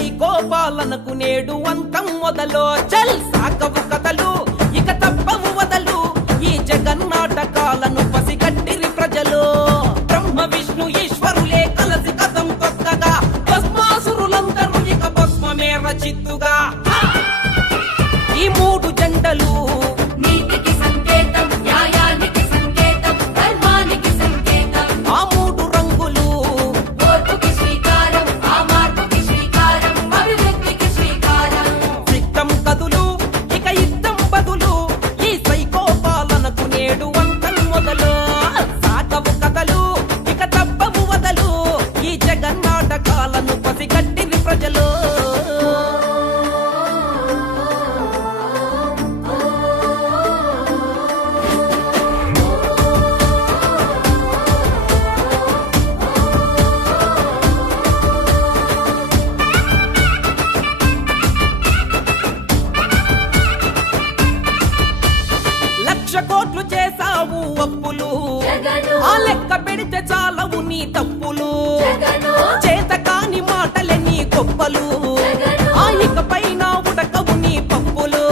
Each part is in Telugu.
సైకో పాలనకు నేడు అంతం మొదలో చల్ సాగవు కథలు ఇక తప్పవు వదలు ఈ జగన్నాటకాలను పసిగట్టిరి ప్రజలు బ్రహ్మ విష్ణు ఈశ్వరులే కలసి కథం తొక్కగా భస్మాసురులందరూ ఇక భస్మమేర చిత్తుగా ఈ మూడు జెండలు నీతికి సంకేతం న్యాయానికి సంకేతం ధర్మానికి సంకేతం ఆ మూడు రంగులు ఓర్పుకి శ్రీకారం ఆ మార్పుకి శ్రీకారం అభివృద్ధికి శ్రీకారం సిద్ధం కదులు ఇక యుద్ధం బదులు ఈ సైకో పాలనకు నేడు అంతం మొదలు సాగవు కథలు ఇక తప్పవు వదలు ఈ జగన్నాటకాలను పసిగట్టిరి ప్రజలు లక్ష కోట్లు చేసావు అప్పులు జగను ఆ లెక్క పెడితే చాలవు నీ తప్పులు జగను చేత కాని మాటలే నీ గొప్పలు ఆ ఇకపైన ఉడకవు నీ పప్పులు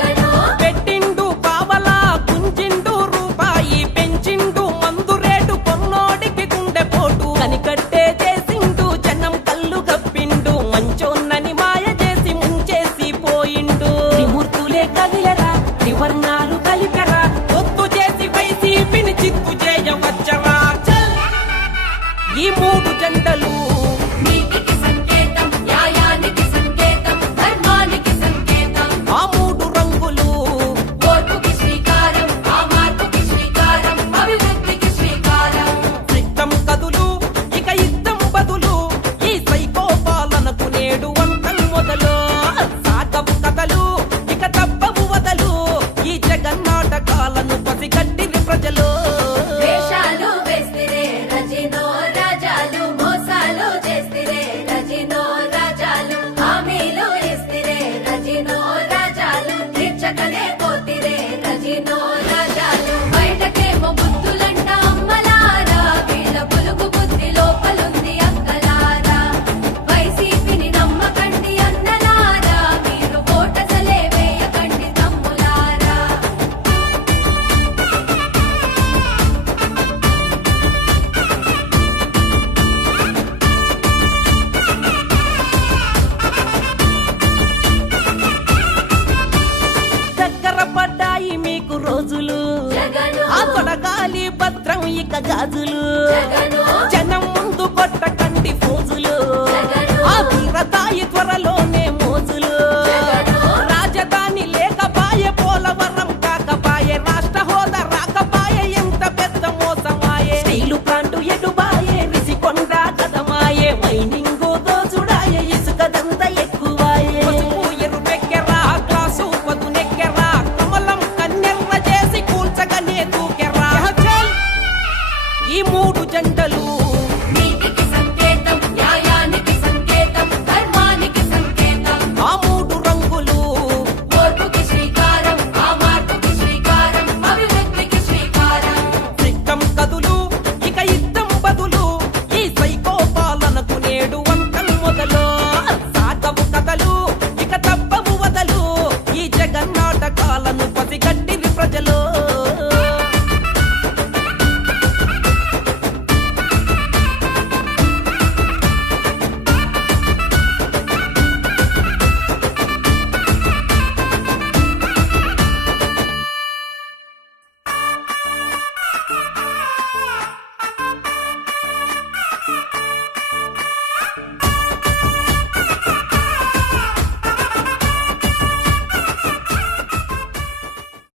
జగను పెట్టిండు పావలా గుంజిండు రూపాయి పెంచిండు మందు రేటు కొన్నోడికి గుండె పోటు కనికట్టే చేసిండు జనం కళ్ళు గప్పిండు మంచోన్నని మాయ చేసి ముంచేసి పోయిండు త్రిమూర్తులే కదిలరా త్రివర్ణాలు కలిపరా ఒత్తు చేసి వైసీపీని చిత్తు చేయవచ్చరా చల్! ఈ మూడు జంటలు నీతికి సంకేతం న్యాయానికి సంకేతం ధర్మానికి సంకేతం ఆ మూడు రంగులు ఓర్పుకి శ్రీకారం ఆ మార్పుకి శ్రీకారం అభివృద్ధికి శ్రీకారం సిద్ధం కదులు ఇక యుద్ధం బదులు ఈ సైకో పాలనకు నేడు అంతం మొదలు సాగవు కథలు ఇక తప్పవు వదలు ఈ జగన్నాటకాలను పసిగట్టిరి ప్రజలు వేషాలు వేస్తిరే రజినో రాజాలు మోసాలు చేస్తిరే రజినో రాజాలు హామీలు ఇస్తిరే రజినో రాజాలు తీర్చకనే పోతిరే రజినో రాజాలు బయటకేమో బుద్ధులంట అమ్మలారా వీళ్ళ పులుగు బుద్ధి లోపలుంది అక్కలారా వైసీపీని నమ్మకండి అన్నలారా మీరు ఓటసలే వేయకండి తమ్ములారా దగ్గర పడ్డాయి మీకు రోజులు జగను ఆ తొడగాలి భద్రం ఇక గాజులు జగను జనం ముందు కొట్టకండి ఫోజులు జగను ఆ తీరతాయి త్వరలోనే మోజులు జగను రాజధాని లేకపాయే పోలవరం కాకపాయే రాష్ట్ర హోదా రాకపాయే ఎంత పెద్ద మోసమాయే స్టీలు ప్లాంటు ఎడుబాయే రిసికొండ కదమాయే మైనింగు దోచుడాయే ఇసుకదంతా ఎక్కువాయే పసుపు ఎరుపెక్కెరా గ్లాసు పదునెక్కెరా కమలం కన్నెర్ర చేసి కూల్చగనే దూకెరా చల్! ఈ మూడు జంటలు